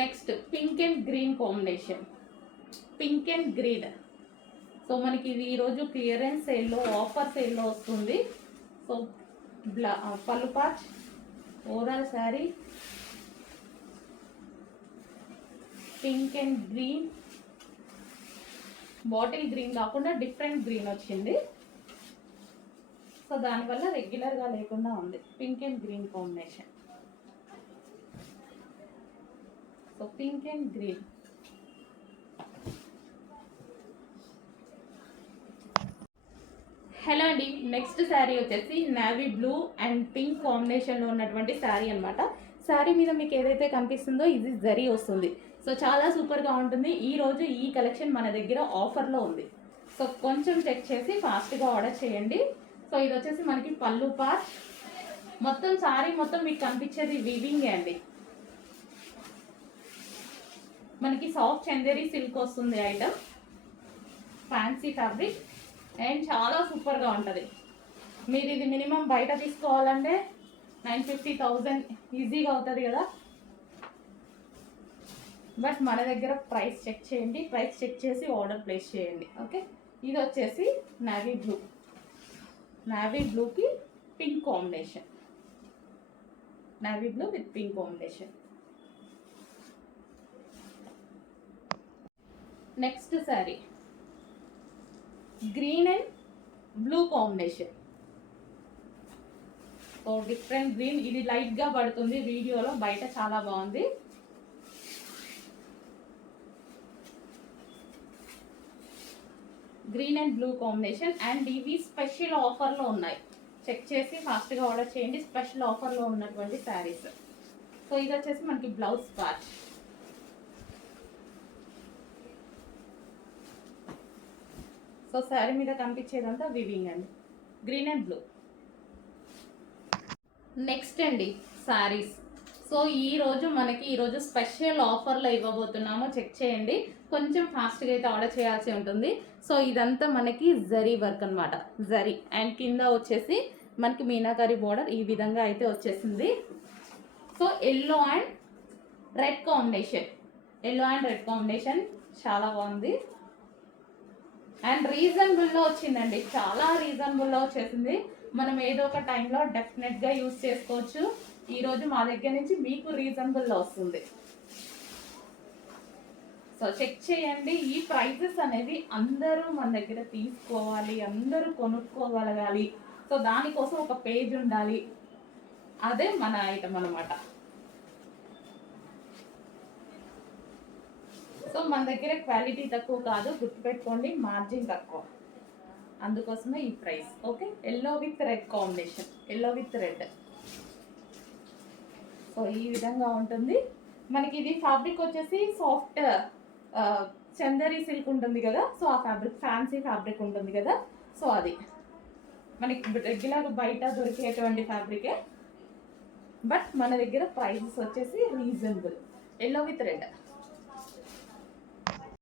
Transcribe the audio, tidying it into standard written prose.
Next pink and green combination, pink and green. So మనకి ఇది ఈరోజు క్లియరెన్స్ సేల్లో, ఆఫర్ సేల్లో వస్తుంది. సో పళ్ళు patch, overall sari pink and green, bottle green కాకుండా డిఫరెంట్ గ్రీన్ వచ్చింది. సో దానివల్ల రెగ్యులర్గా లేకుండా ఉంది. Pink and green combination. So pink and green. Hello అండి, నెక్స్ట్ శారీ వచ్చేసి నావీ బ్లూ అండ్ పింక్ కాంబినేషన్లో ఉన్నటువంటి శారీ అనమాట. శారీ మీద మీకు ఏదైతే కనిపిస్తుందో ఇది జరీ వస్తుంది. సో చాలా సూపర్గా ఉంటుంది. ఈరోజు ఈ కలెక్షన్ మన దగ్గర ఆఫర్లో ఉంది. సో కొంచెం చెక్ చేసి ఫాస్ట్గా ఆర్డర్ చేయండి. సో ఇది వచ్చేసి మనకి పళ్ళు పార్ట్. మొత్తం శారీ మొత్తం మీకు కనిపించేది వీవింగ్ అండి. మనకి సాఫ్ట్ చందేరి సిల్క్ వస్తుంది ఐటమ్, ఫ్యాన్సీ ఫ్యాబ్రిక్ అండ్ చాలా సూపర్గా ఉంటుంది. మీరు ఇది మినిమం బయట తీసుకోవాలంటే 950,000 ఈజీగా అవుతుంది కదా. బట్ మన దగ్గర ప్రైస్ చెక్ చేయండి, ప్రైస్ చెక్ చేసి ఆర్డర్ ప్లేస్ చేయండి. ఓకే, ఇది వచ్చేసి నావీ బ్లూ, నావీ బ్లూకి pink combination, navy blue with pink combination. Next sari green and blue combination. So different green, ఇది లైట్గా పడుతుంది వీడియోలో, బయట చాలా బాగుంది. Green and blue combination. And ఇవి స్పెషల్ ఆఫర్లో ఉన్నాయి, చెక్ చేసి ఫాస్ట్గా ఆర్డర్ చేయండి. స్పెషల్ ఆఫర్లో ఉన్నటువంటి శారీస్. సో ఇది వచ్చేసి మనకి బ్లౌజ్ పార్ట్. సో శారీ మీద కనిపించేదంతా వివింగ్ అండి, గ్రీన్ అండ్ బ్లూ. నెక్స్ట్ అండి శారీస్. సో ఈరోజు స్పెషల్ ఆఫర్లో ఇవ్వబోతున్నాము, చెక్ చేయండి. కొంచెం ఫాస్ట్గా అయితే ఆర్డర్ చేయాల్సి ఉంటుంది. సో ఇదంతా మనకి జరీ వర్క్ అనమాట, జరీ అండ్ కింద వచ్చేసి మనకి మీనాకారి బోర్డర్ ఈ విధంగా అయితే వచ్చేసింది. So yellow and red combination, yellow and red combination చాలా బాగుంది. అండ్ రీజనబుల్లో వచ్చిందండి, చాలా రీజనబుల్లో వచ్చేసింది. మనం ఏదో ఒక టైంలో డెఫినెట్గా యూజ్ చేసుకోవచ్చు. ఈరోజు మా దగ్గర నుంచి మీకు రీజనబుల్లో వస్తుంది. సో చెక్ చేయండి. ఈ ప్రైజెస్ అనేవి అందరూ మన దగ్గర తీసుకోవాలి, అందరూ కొనుక్కోగలగాలి. సో దానికోసం ఒక పేజ్ ఉండాలి, అదే మన ఐటమ్ అనమాట. సో మన దగ్గర క్వాలిటీ తక్కువ కాదు, గుర్తుపెట్టుకోండి, మార్జిన్ తక్కువ, అందుకోసమే ఈ price. Okay, yellow with red combination, yellow with red. So ఈ విధంగా ఉంటుంది మనకి. ఇది ఫ్యాబ్రిక్ వచ్చేసి సాఫ్ట్ చందరి సిల్క్ ఉంటుంది కదా. సో ఆ ఫ్యాబ్రిక్ ఫ్యాన్సీ ఫ్యాబ్రిక్ ఉంటుంది కదా. సో అది మనకి రెగ్యులర్ బయట దొరికేటువంటి ఫ్యాబ్రికే, బట్ మన దగ్గర ప్రైసెస్ వచ్చేసి రీజనబుల్. Yellow with red.